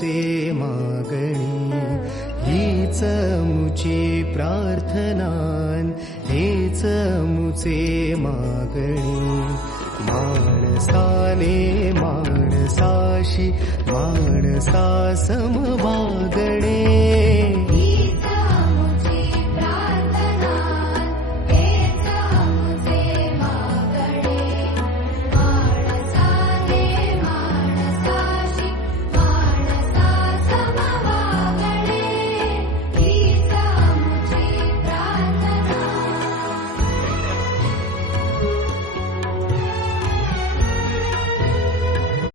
मुचे मागणी, हीच मुची प्रार्थनान, हेच मुचे मागणी. माणसाने माणसाशी माणसा समवागणे,